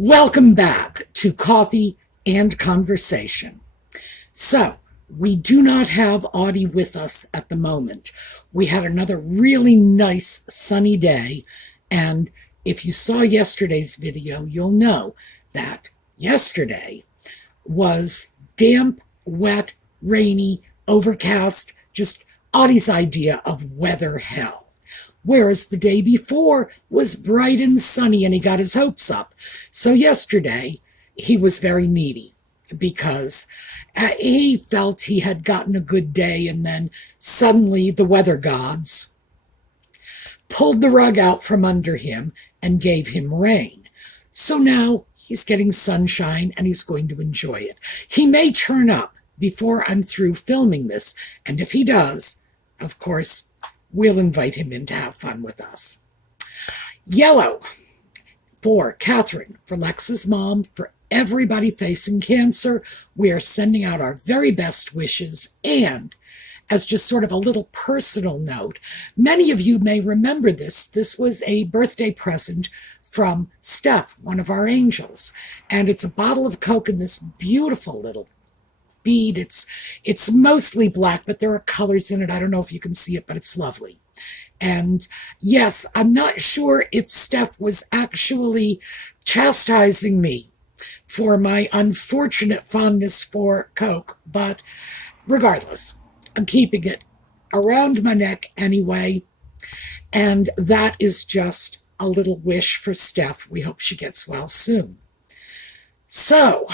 Welcome back to Coffee and Conversation. So, we do not have Audie with us at the moment. We had another really nice sunny day, and if you saw yesterday's video, you'll know that yesterday was damp, wet, rainy, overcast, just Audie's idea of weather hell. Whereas the day before was bright and sunny and he got his hopes up. So yesterday he was very needy because he felt he had gotten a good day, and then suddenly the weather gods pulled the rug out from under him and gave him rain. So now he's getting sunshine and he's going to enjoy it. He may turn up before I'm through filming this, and if he does, of course, we'll invite him in to have fun with us. Yellow for Catherine, for Lex's mom, for everybody facing cancer. We are sending out our very best wishes. And as just sort of a little personal note, many of you may remember this. This was a birthday present from Steph, one of our angels. And it's a bottle of Coke in this beautiful little bead. It's mostly black, but there are colors in it. I don't know if you can see it, but it's lovely. And yes, I'm not sure if Steph was actually chastising me for my unfortunate fondness for Coke, but regardless, I'm keeping it around my neck anyway. And that is just a little wish for Steph. We hope she gets well soon. So,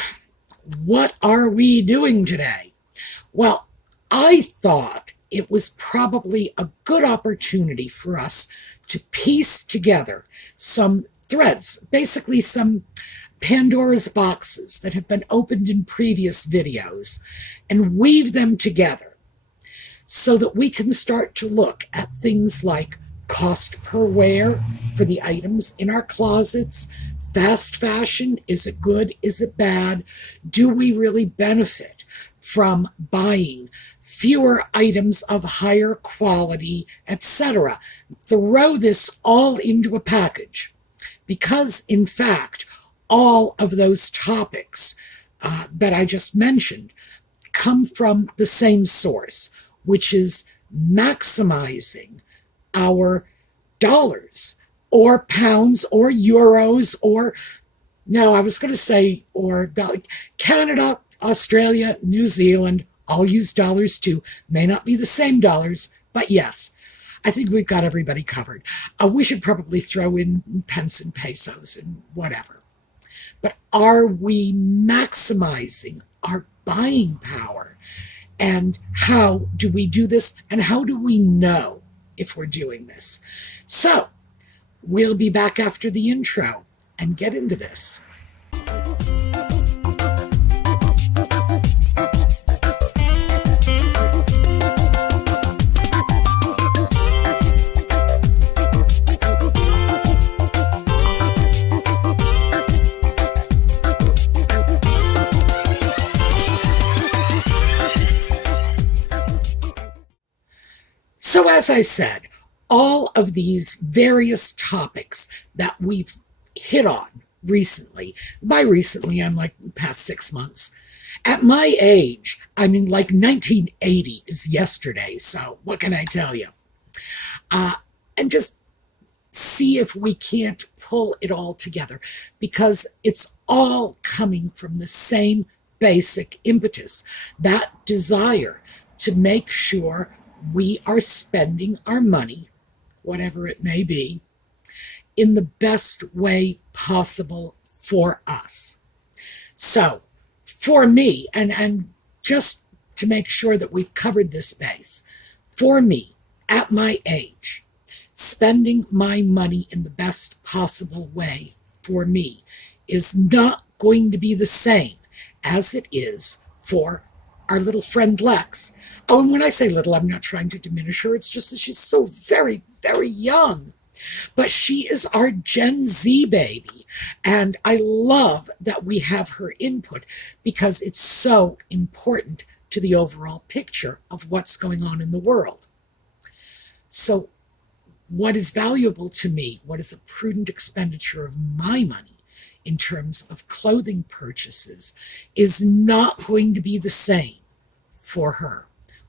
what are we doing today? Well, I thought it was probably a good opportunity for us to piece together some threads, basically some Pandora's boxes that have been opened in previous videos, and weave them together so that we can start to look at things like cost per wear for the items in our closets. Fast fashion, is it good? Is it bad? Do we really benefit from buying fewer items of higher quality, etc.? Throw this all into a package because, in fact, all of those topics that I just mentioned come from the same source, which is maximizing our dollars, or pounds, or euros, or, no, I was going to say, or Canada, Australia, New Zealand, all use dollars too. May not be the same dollars, but yes, I think we've got everybody covered. We should probably throw in pence and pesos and whatever. But are we maximizing our buying power? And how do we do this? And how do we know if we're doing this? So, we'll be back after the intro and get into this. So as I said, all of these various topics that we've hit on recently, by recently, I'm like past 6 months. At my age, I mean, like 1980 is yesterday, so what can I tell you? And just see if we can't pull it all together, because it's all coming from the same basic impetus, that desire to make sure we are spending our money, whatever it may be, in the best way possible for us. So, for me, and just to make sure that we've covered this base, for me, at my age, spending my money in the best possible way for me is not going to be the same as it is for our little friend Lex. Oh, and when I say little, I'm not trying to diminish her. It's just that she's so very, very young. But she is our Gen Z baby. And I love that we have her input because it's so important to the overall picture of what's going on in the world. So what is valuable to me, what is a prudent expenditure of my money, in terms of clothing purchases is not going to be the same for her.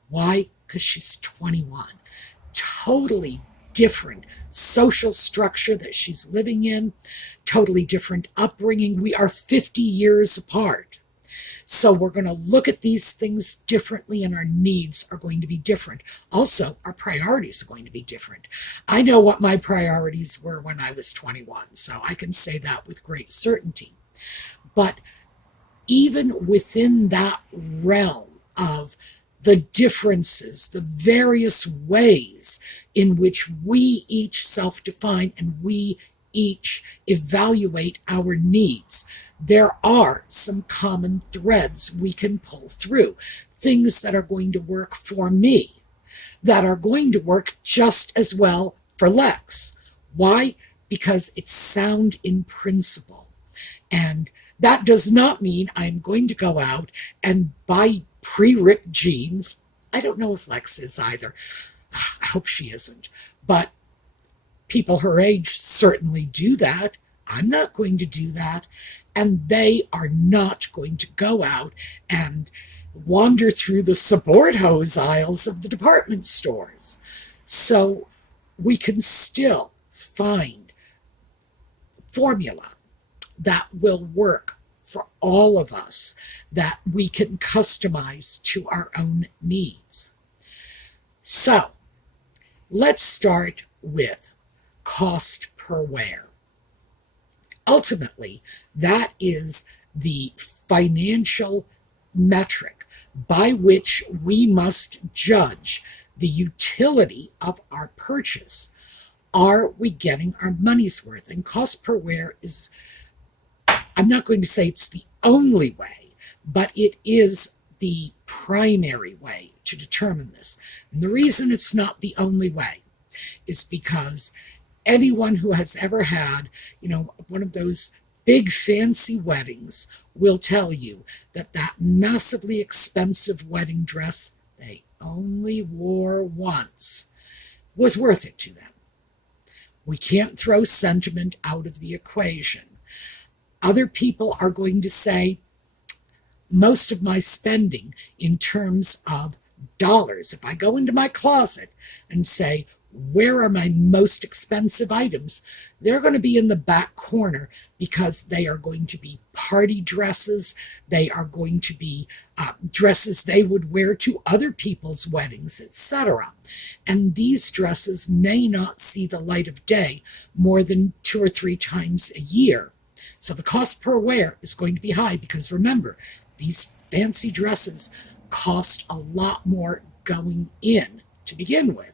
Why? Because she's 21. Totally different social structure that she's living in, totally different upbringing. We are 50 years apart. So we're going to look at these things differently, and our needs are going to be different. Also, our priorities are going to be different. I know what my priorities were when I was 21, so I can say that with great certainty. But even within that realm of the differences, the various ways in which we each self-define and we each evaluate our needs, there are some common threads we can pull through, things that are going to work for me, that are going to work just as well for Lex. Why? Because it's sound in principle. And that does not mean I'm going to go out and buy pre-ripped jeans. I don't know if Lex is either. I hope she isn't. But people her age certainly do that. I'm not going to do that. And they are not going to go out and wander through the support hose aisles of the department stores. So we can still find formula that will work for all of us, that we can customize to our own needs. So let's start with cost per wear. Ultimately, that is the financial metric by which we must judge the utility of our purchase. Are we getting our money's worth? And cost per wear is, I'm not going to say it's the only way, but it is the primary way to determine this. And the reason it's not the only way is because anyone who has ever had, one of those big fancy weddings will tell you that that massively expensive wedding dress they only wore once was worth it to them. We can't throw sentiment out of the equation. Other people are going to say, most of my spending in terms of dollars, if I go into my closet and say, where are my most expensive items? They're going to be in the back corner because they are going to be party dresses. They are going to be dresses they would wear to other people's weddings, etc. And these dresses may not see the light of day more than 2 or 3 times a year. So the cost per wear is going to be high because remember, these fancy dresses cost a lot more going in to begin with.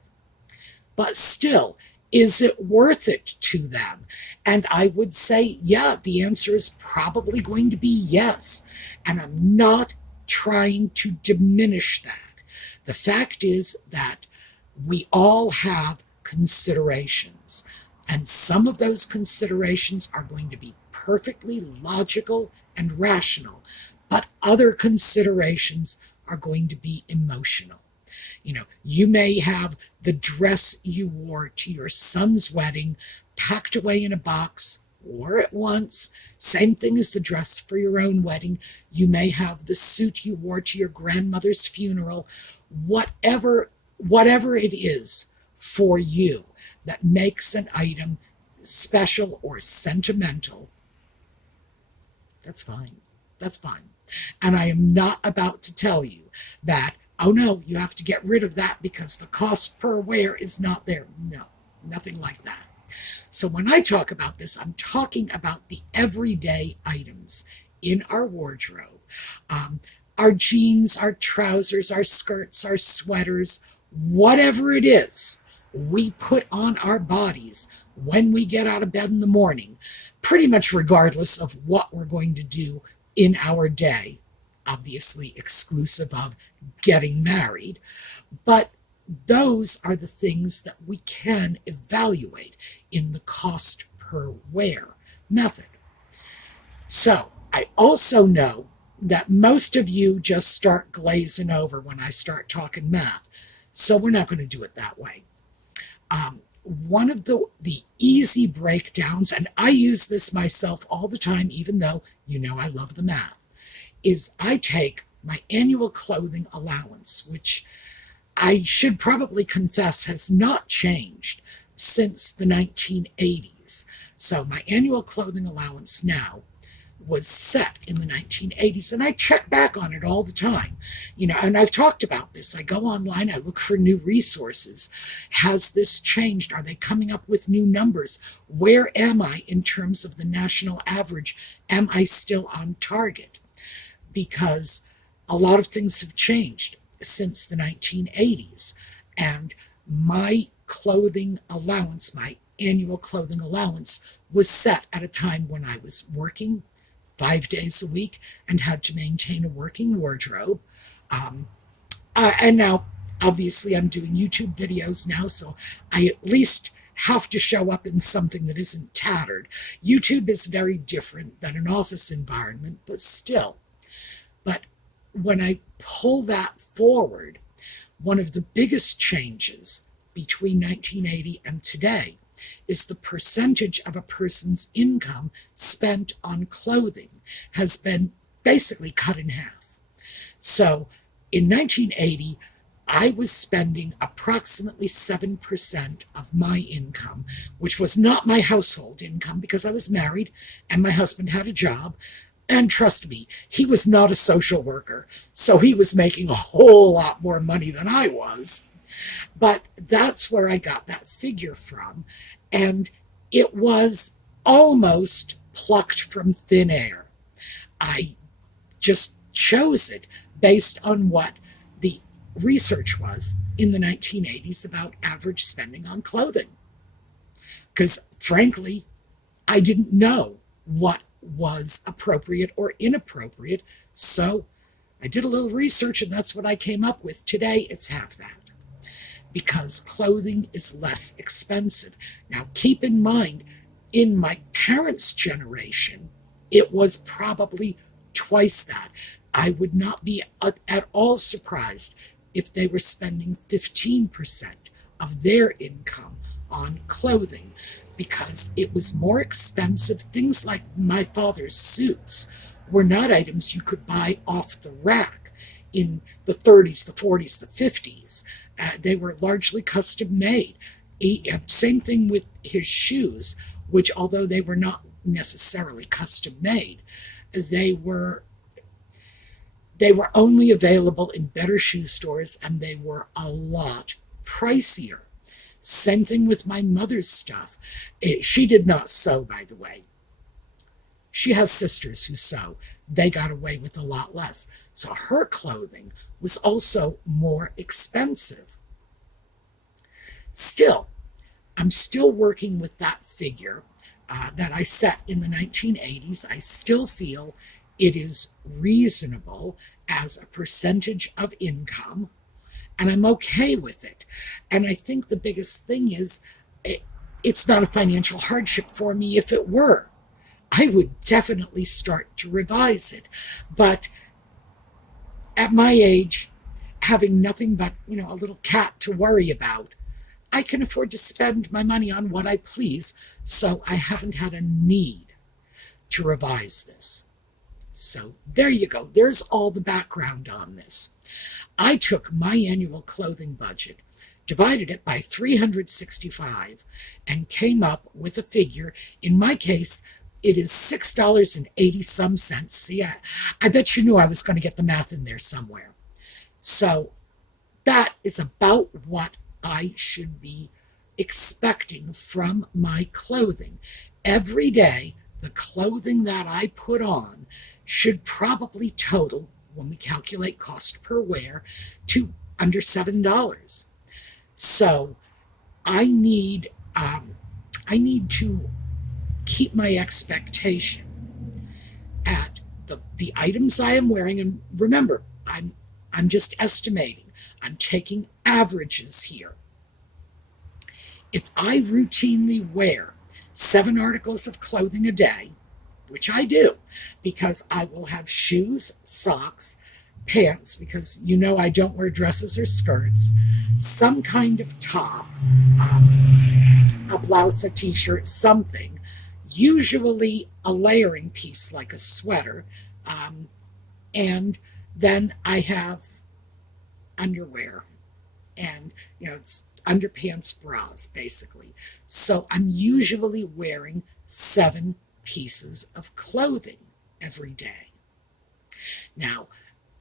But still, is it worth it to them? And I would say, yeah, the answer is probably going to be yes. And I'm not trying to diminish that. The fact is that we all have considerations. And some of those considerations are going to be perfectly logical and rational. But other considerations are going to be emotional. You may have the dress you wore to your son's wedding packed away in a box, wore it once, same thing as the dress for your own wedding. You may have the suit you wore to your grandmother's funeral. Whatever it is for you that makes an item special or sentimental, that's fine. That's fine. And I am not about to tell you that, oh no, you have to get rid of that because the cost per wear is not there. No, nothing like that. So when I talk about this, I'm talking about the everyday items in our wardrobe. Our jeans, our trousers, our skirts, our sweaters, whatever it is we put on our bodies when we get out of bed in the morning, pretty much regardless of what we're going to do in our day, obviously exclusive of getting married, but those are the things that we can evaluate in the cost per wear method. So I also know that most of you just start glazing over when I start talking math, so we're not going to do it that way. one of the easy breakdowns, and I use this myself all the time, even though you know I love the math, is I take my annual clothing allowance, which I should probably confess has not changed since the 1980s. So my annual clothing allowance now was set in the 1980s, and I check back on it all the time. And I've talked about this. I go online, I look for new resources. Has this changed? Are they coming up with new numbers? Where am I in terms of the national average? Am I still on target? Because a lot of things have changed since the 1980s, and my clothing allowance, my annual clothing allowance, was set at a time when I was working 5 days a week and had to maintain a working wardrobe. And now, obviously, I'm doing YouTube videos now, so I at least have to show up in something that isn't tattered. YouTube is very different than an office environment, but still. But when I pull that forward, one of the biggest changes between 1980 and today is the percentage of a person's income spent on clothing has been basically cut in half. So in 1980, I was spending approximately 7% of my income, which was not my household income because I was married and my husband had a job. And trust me, he was not a social worker, so he was making a whole lot more money than I was. But that's where I got that figure from, and it was almost plucked from thin air. I just chose it based on what the research was in the 1980s about average spending on clothing. Because frankly, I didn't know what was appropriate or inappropriate, so I did a little research and that's what I came up with. Today, it's half that because clothing is less expensive. Now, keep in mind, in my parents' generation, it was probably twice that. I would not be at all surprised if they were spending 15% of their income on clothing because it was more expensive. Things like my father's suits were not items you could buy off the rack in the 30s, the 40s, the 50s. They were largely custom made. Same thing with his shoes, which although they were not necessarily custom made, they were only available in better shoe stores and they were a lot pricier. Same thing with my mother's stuff. She did not sew, by the way. She has sisters who sew. They got away with a lot less. So her clothing was also more expensive. Still, I'm still working with that figure that I set in the 1980s. I still feel it is reasonable as a percentage of income, and I'm okay with it. And I think the biggest thing is it's not a financial hardship for me. If it were, I would definitely start to revise it. But at my age, having nothing but, a little cat to worry about, I can afford to spend my money on what I please, so I haven't had a need to revise this. So there you go. There's all the background on this. I took my annual clothing budget, divided it by 365, and came up with a figure. In my case, it is $6.80 some cents. See, I bet you knew I was going to get the math in there somewhere. So that is about what I should be expecting from my clothing. Every day, the clothing that I put on should probably total, when we calculate cost per wear, to under $7. So I need to keep my expectation at the items I am wearing. And remember, I'm just estimating. I'm taking averages here. If I routinely wear 7 articles of clothing a day, which I do, because I will have shoes, socks, pants, because I don't wear dresses or skirts, some kind of top, a blouse, a t-shirt, something, usually a layering piece like a sweater, and then I have underwear and, it's underpants, bras, basically. So I'm usually wearing 7 pieces of clothing every day. Now,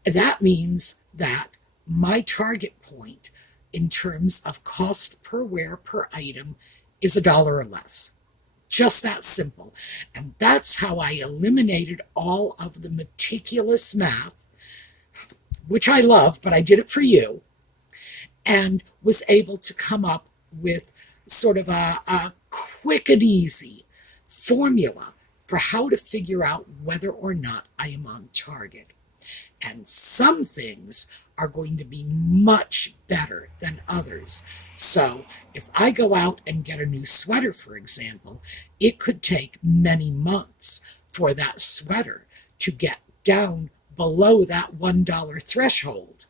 that means that my target point in terms of cost per wear per item is $1 or less. Just that simple. And that's how I eliminated all of the meticulous math, which I love, but I did it for you, and was able to come up with sort of a quick and easy formula for how to figure out whether or not I am on target. And some things are going to be much better than others. So if I go out and get a new sweater, for example, it could take many months for that sweater to get down below that $1 threshold.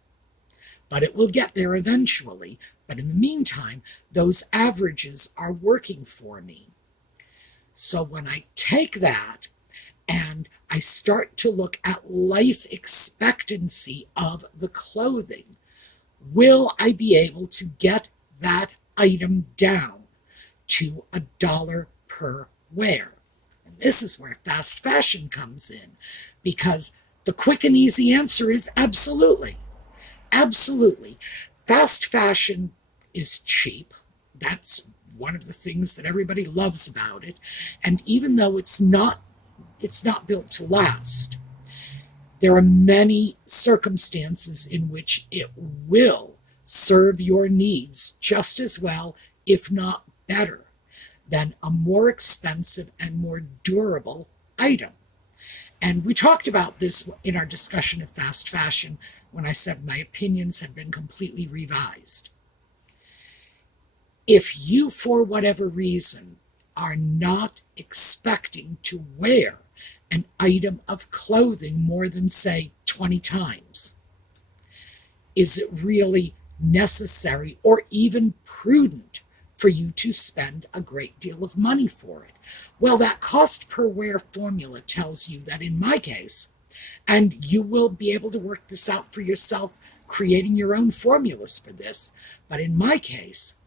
But it will get there eventually. But in the meantime, those averages are working for me. So when I take that and I start to look at life expectancy of the clothing, will I be able to get that item down to $1 per wear? And this is where fast fashion comes in, because the quick and easy answer is absolutely. Absolutely. Fast fashion is cheap. That's one of the things that everybody loves about it. And even though it's not built to last, there are many circumstances in which it will serve your needs just as well, if not better, than a more expensive and more durable item. And we talked about this in our discussion of fast fashion when I said my opinions have been completely revised. If you, for whatever reason, are not expecting to wear an item of clothing more than, say, 20 times, is it really necessary or even prudent for you to spend a great deal of money for it? Well, that cost per wear formula tells you that in my case, and you will be able to work this out for yourself, creating your own formulas for this, but in my case,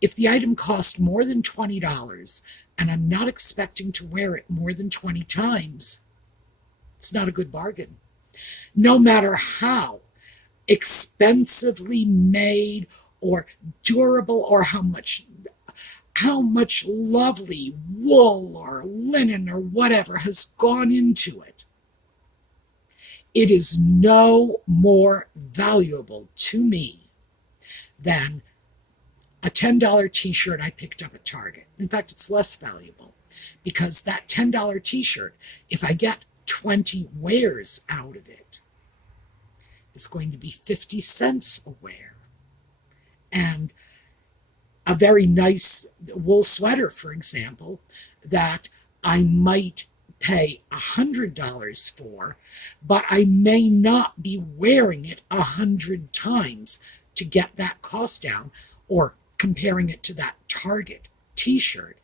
if the item cost more than $20 and I'm not expecting to wear it more than 20 times, it's not a good bargain. No matter how expensively made or durable, or how much lovely wool or linen or whatever has gone into it, it is no more valuable to me than a $10 t-shirt I picked up at Target. In fact, it's less valuable, because that $10 t-shirt, if I get 20 wears out of it, is going to be 50 cents a wear. And a very nice wool sweater, for example, that I might pay $100 for, but I may not be wearing it 100 times to get that cost down, or comparing it to that Target t-shirt.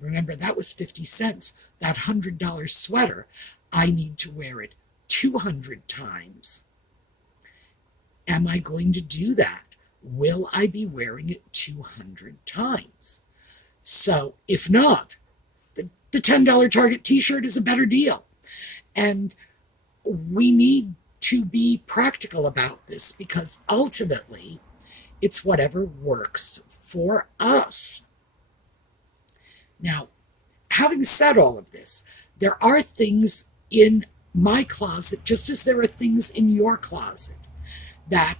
Remember, that was 50 cents. That $100 sweater, I need to wear it 200 times. Am I going to do that? Will I be wearing it 200 times? So if not, the $10 Target t-shirt is a better deal. And we need to be practical about this, because ultimately it's whatever works for us. Now, having said all of this, there are things in my closet, just as there are things in your closet, that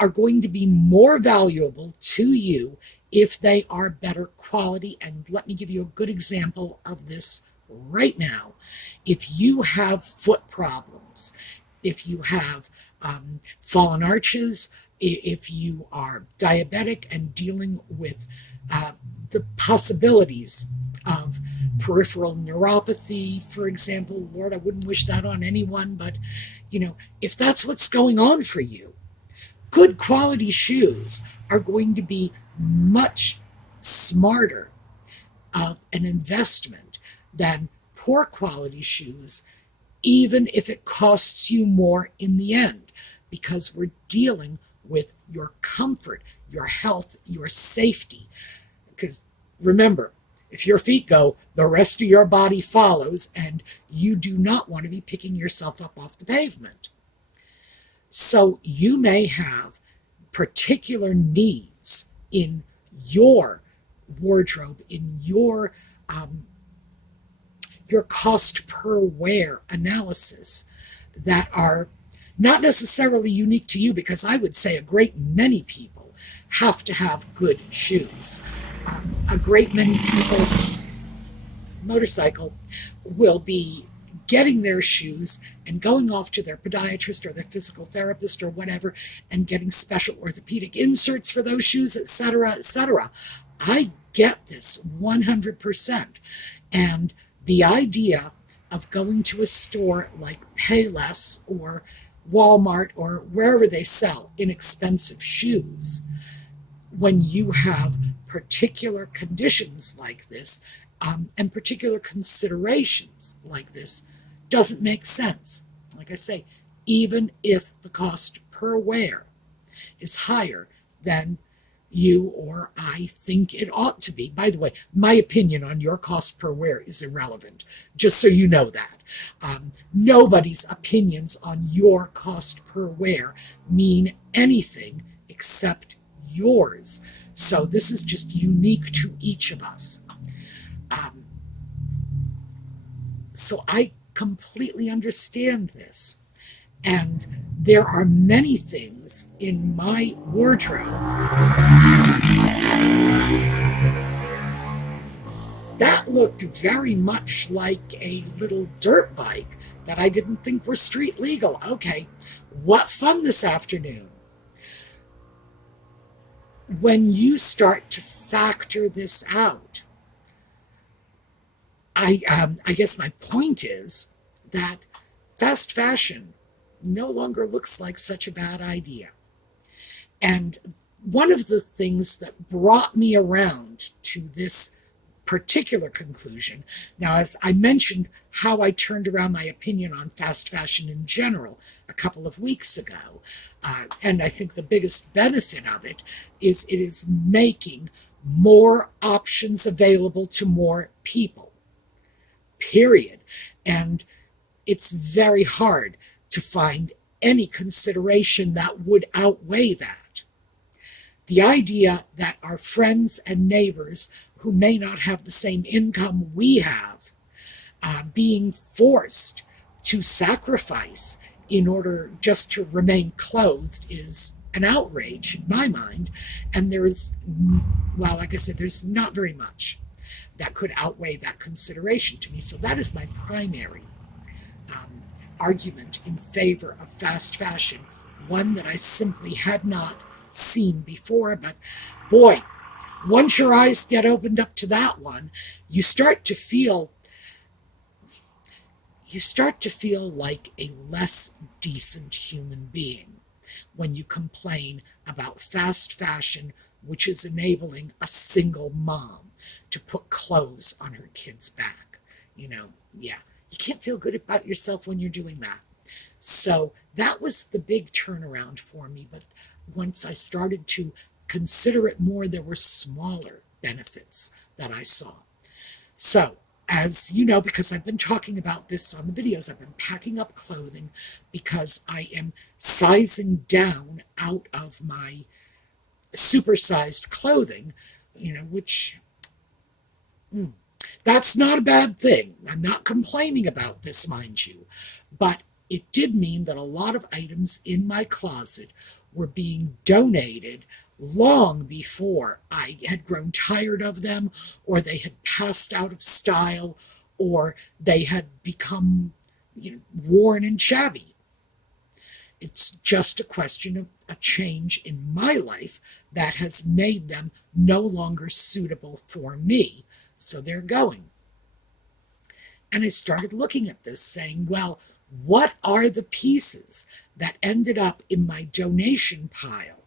are going to be more valuable to you if they are better quality. And let me give you a good example of this right now. If you have foot problems, if you have fallen arches, if you are diabetic and dealing with the possibilities of peripheral neuropathy, for example, Lord, I wouldn't wish that on anyone, but if that's what's going on for you, good quality shoes are going to be much smarter of an investment than poor quality shoes, even if it costs you more in the end, because we're dealing with your comfort, your health, your safety. Because remember, if your feet go, the rest of your body follows, and you do not want to be picking yourself up off the pavement. So you may have particular needs in your wardrobe, in your cost per wear analysis that are not necessarily unique to you, because I would say a great many people have to have good shoes. A great many people, motorcycle, will be getting their shoes and going off to their podiatrist or their physical therapist or whatever and getting special orthopedic inserts for those shoes, etc., etc. I get this 100%. And the idea of going to a store like Payless or Walmart or wherever they sell inexpensive shoes, when you have particular conditions like this and particular considerations like this, doesn't make sense. Like I say, even if the cost per wear is higher than you or I think it ought to be. By the way, my opinion on your cost per wear is irrelevant, just so you know that. Nobody's opinions on your cost per wear mean anything except yours. So this is just unique to each of us. So I completely understand this. And there are many things in my wardrobe that looked very much like a little dirt bike that I didn't think were street legal. Okay, what fun this afternoon. When you start to factor this out, I guess my point is that fast fashion no longer looks like such a bad idea. And one of the things that brought me around to this particular conclusion, now, as I mentioned how I turned around my opinion on fast fashion in general a couple of weeks ago, and I think the biggest benefit of it is making more options available to more people, period. And it's very hard to find any consideration that would outweigh that. The idea that our friends and neighbors who may not have the same income we have, being forced to sacrifice in order just to remain clothed is an outrage in my mind. And there is, well, like I said, there's not very much that could outweigh that consideration to me. So that is my primary argument in favor of fast fashion, one that I simply had not seen before. But boy, once your eyes get opened up to that one, you start to feel like a less decent human being when you complain about fast fashion, which is enabling a single mom to put clothes on her kid's back. Yeah, you can't feel good about yourself when you're doing that. So that was the big turnaround for me. But once I started to consider it more, there were smaller benefits that I saw. So, as you know, because I've been talking about this on the videos, I've been packing up clothing because I am sizing down out of my supersized clothing, which that's not a bad thing. I'm not complaining about this, mind you, but it did mean that a lot of items in my closet were being donated long before I had grown tired of them, or they had passed out of style, or they had become worn and shabby. It's just a question of a change in my life that has made them no longer suitable for me. So they're going. And I started looking at this saying, well, what are the pieces that ended up in my donation pile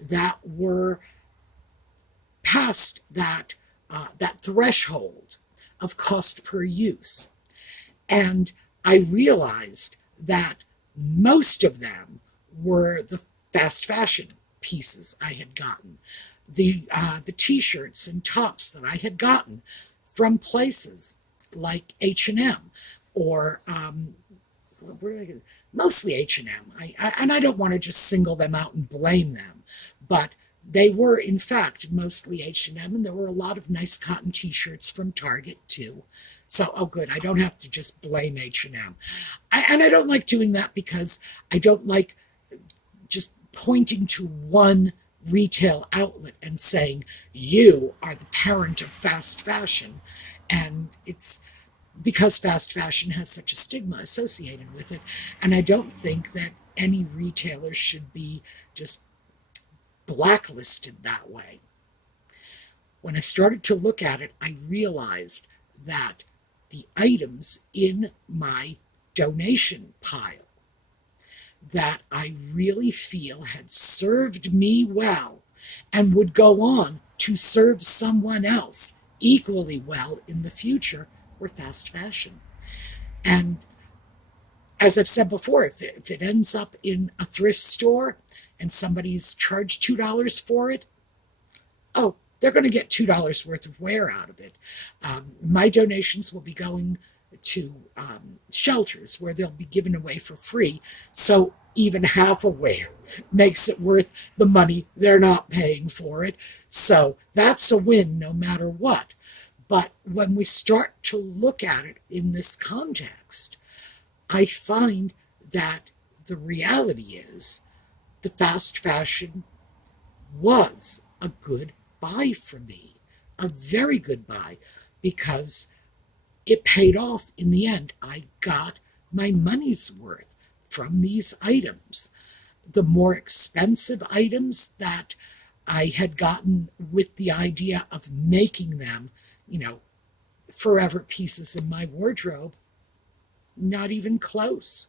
that were past that threshold of cost per use. And I realized that most of them were the fast fashion pieces I had gotten, the t-shirts and tops that I had gotten from places like H&M or mostly H&M. And I don't want to just single them out and blame them, but they were in fact mostly H&M, and there were a lot of nice cotton t-shirts from Target too. So, oh good, I don't have to just blame H&M. And I don't like doing that because I don't like just pointing to one retail outlet and saying, you are the parent of fast fashion. And it's because fast fashion has such a stigma associated with it. And I don't think that any retailer should be just blacklisted that way. When I started to look at it, I realized that the items in my donation pile that I really feel had served me well and would go on to serve someone else equally well in the future were fast fashion. And as I've said before, if it ends up in a thrift store and somebody's charged $2 for it, oh, they're going to get $2 worth of wear out of it. My donations will be going to shelters where they'll be given away for free. So even half a wear makes it worth the money they're not paying for it. So that's a win no matter what. But when we start to look at it in this context, I find that the reality is the fast fashion was a good buy for me, a very good buy, because it paid off in the end. I got my money's worth from these items. The more expensive items that I had gotten with the idea of making them, forever pieces in my wardrobe, not even close.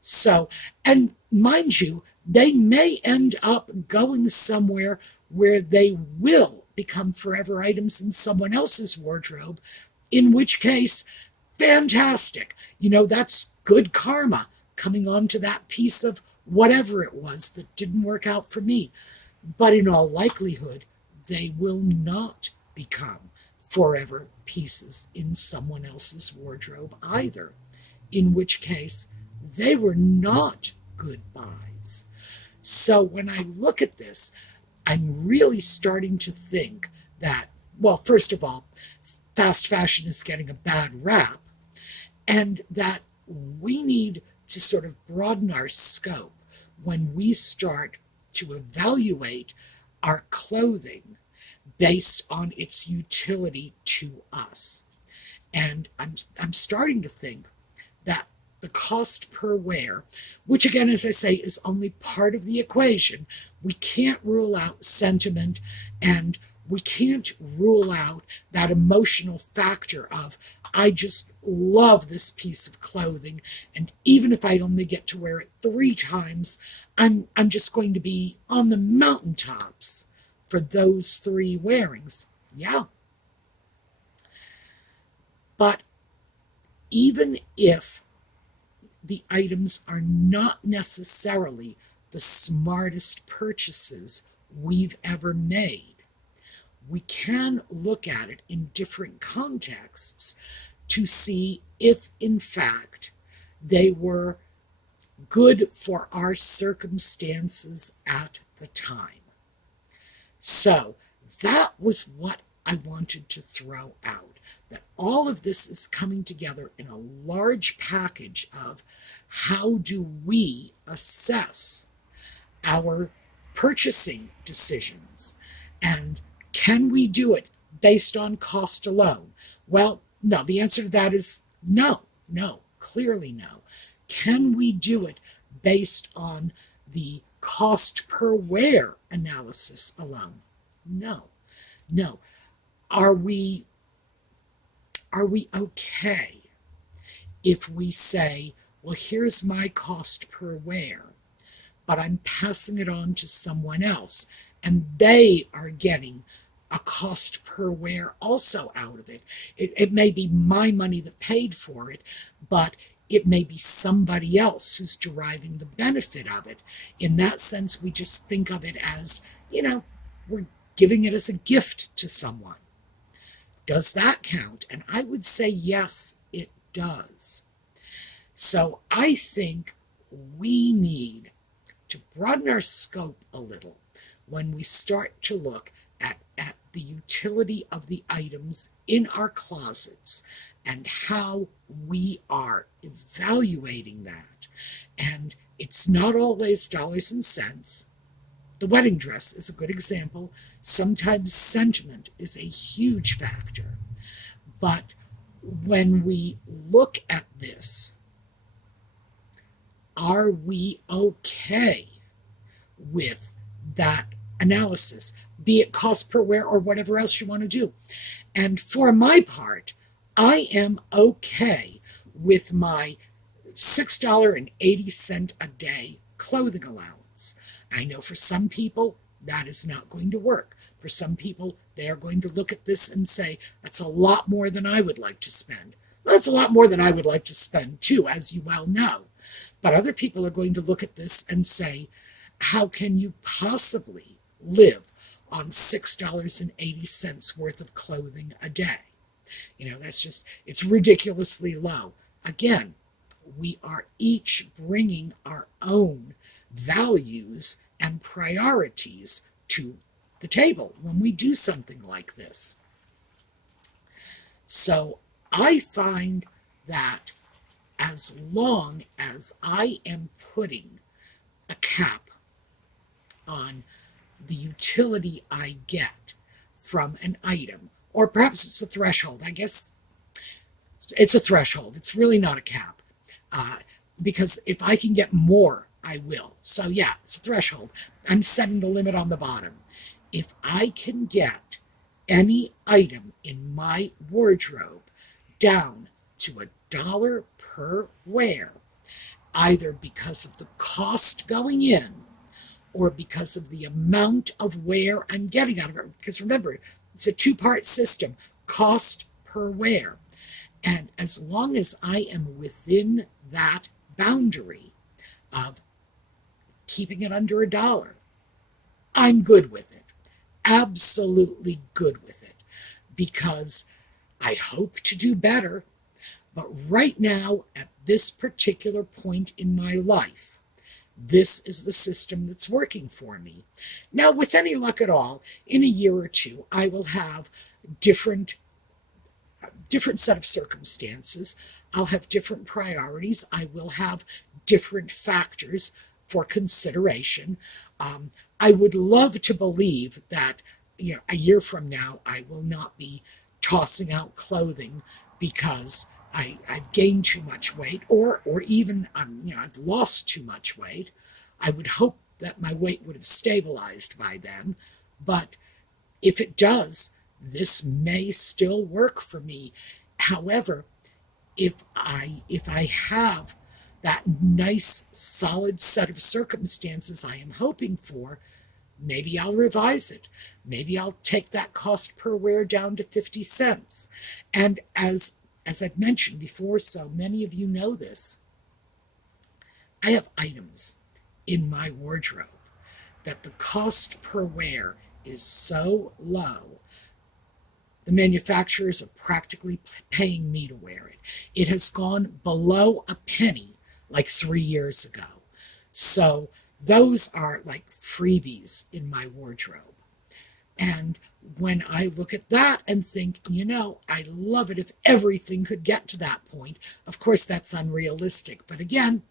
So, and mind you, they may end up going somewhere where they will become forever items in someone else's wardrobe, in which case, fantastic. That's good karma coming onto that piece of whatever it was that didn't work out for me. But in all likelihood, they will not become forever pieces in someone else's wardrobe either, in which case they were not good buys. So when I look at this, I'm really starting to think that, well, first of all, fast fashion is getting a bad rap, and that we need to sort of broaden our scope when we start to evaluate our clothing based on its utility to us. And I'm starting to think that the cost per wear, which again, as I say, is only part of the equation. We can't rule out sentiment, and we can't rule out that emotional factor of, I just love this piece of clothing, and even if I only get to wear it 3 times, I'm just going to be on the mountaintops for those 3 wearings. Yeah. But even if the items are not necessarily the smartest purchases we've ever made, we can look at it in different contexts to see if, in fact, they were good for our circumstances at the time. So that was what I wanted to throw out. That all of this is coming together in a large package of how do we assess our purchasing decisions, and can we do it based on cost alone? Well, no, the answer to that is no, clearly no. Can we do it based on the cost per wear analysis alone? No. Are we okay if we say, well, here's my cost per wear, but I'm passing it on to someone else, and they are getting a cost per wear also out of it. It may be my money that paid for it, but it may be somebody else who's deriving the benefit of it. In that sense, we just think of it as, we're giving it as a gift to someone. Does that count? And I would say yes, it does. So I think we need to broaden our scope a little when we start to look at the utility of the items in our closets and how we are evaluating that. And it's not always dollars and cents. The wedding dress is a good example. Sometimes sentiment is a huge factor. But when we look at this, are we okay with that analysis, be it cost per wear or whatever else you want to do? And for my part, I am okay with my $6.80 a day clothing allowance. I know for some people that is not going to work. For some people, they are going to look at this and say, that's a lot more than I would like to spend. Well, that's a lot more than I would like to spend too, as you well know. But other people are going to look at this and say, how can you possibly live on $6.80 worth of clothing a day? It's ridiculously low. Again, we are each bringing our own values and priorities to the table when we do something like this. So I find that as long as I am putting a cap on the utility I get from an item, or perhaps it's a threshold. I guess it's a threshold. It's really not a cap. Because if I can get more, I will. So yeah, it's a threshold. I'm setting the limit on the bottom. If I can get any item in my wardrobe down to $1 per wear, either because of the cost going in or because of the amount of wear I'm getting out of it. Because remember, it's a two-part system, cost per wear. And as long as I am within that boundary of keeping it under $1, I'm good with it. Absolutely good with it. Because I hope to do better. But right now, at this particular point in my life, this is the system that's working for me. Now, with any luck at all, in a year or two, I will have different set of circumstances. I'll have different priorities. I will have different factors for consideration. I would love to believe that a year from now, I will not be tossing out clothing because I've gained too much weight, or even I've lost too much weight. I would hope that my weight would have stabilized by then, but if it does, this may still work for me. However, if I have that nice, solid set of circumstances I am hoping for, maybe I'll revise it. Maybe I'll take that cost per wear down to 50 cents. And as I've mentioned before, so many of you know this, I have items in my wardrobe that the cost per wear is so low, the manufacturers are practically paying me to wear it. It has gone below a penny like 3 years ago. So those are like freebies in my wardrobe. And when I look at that and think, I'd love it if everything could get to that point. Of course, that's unrealistic. But again,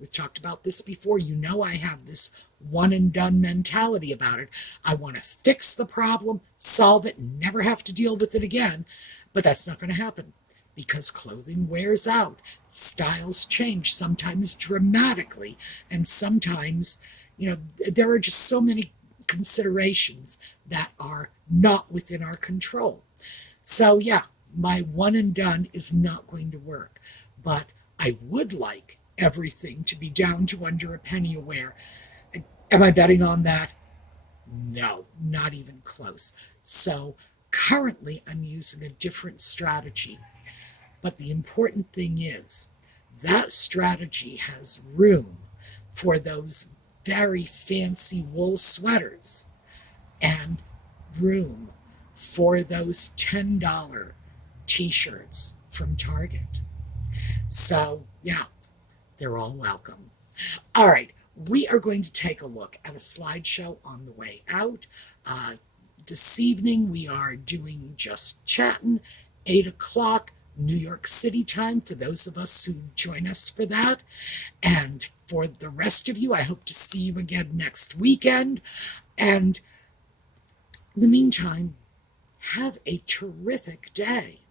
we've talked about this before. I have this one and done mentality about it. I want to fix the problem, solve it, and never have to deal with it again. But that's not going to happen because clothing wears out. Styles change, sometimes dramatically. And sometimes, there are just so many considerations that are not within our control. So yeah, my one and done is not going to work. But I would like everything to be down to under a penny a wear. Am I betting on that? No, not even close. So currently I'm using a different strategy. But the important thing is that strategy has room for those very fancy wool sweaters and room for those $10 t-shirts from Target. So, yeah, they're all welcome. All right, we are going to take a look at a slideshow on the way out. This evening we are doing Just Chatting, 8 o'clock New York City time for those of us who join us for that. And for the rest of you, I hope to see you again next weekend. And in the meantime, have a terrific day.